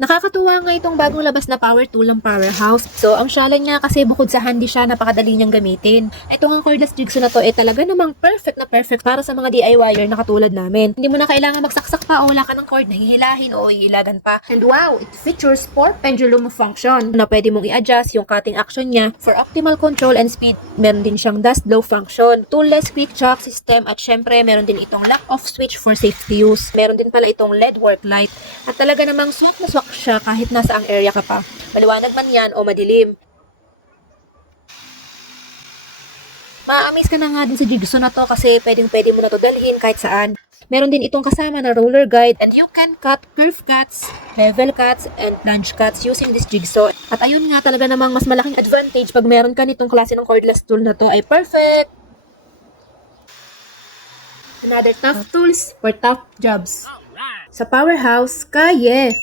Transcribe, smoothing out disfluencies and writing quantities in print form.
Nakakatuwa nga itong bagong labas na power tool ng Powerhouse. So, ang challenge niya kasi bukod sa handy siya, napakadali niyang gamitin. Itong ang cordless jigsaw na to talaga namang perfect na perfect para sa mga DIYer na katulad namin. Hindi mo na kailangan magsaksak pa o wala ka ng cord na hihilahin o iilagan pa. And wow, it features 4 pendulum function na pwede mong i-adjust yung cutting action niya for optimal control and speed. Meron din siyang dust blow function, toolless quick chuck system at syempre meron din itong lock off switch for safety use. Meron din pala itong LED work light at talaga namang swak na swak siya kahit nasa ang area ka pa. Maliwanag man yan o madilim. Ma-amaze ka na nga din sa jigsaw na to kasi pwede mo na to dalhin kahit saan. Meron din itong kasama na roller guide and you can cut curve cuts, bevel cuts, and plunge cuts using this jigsaw. At ayun nga talaga namang mas malaking advantage pag meron ka nitong klase ng cordless tool na to ay perfect! Another tough tools for tough jobs. Sa Powerhouse, kaya!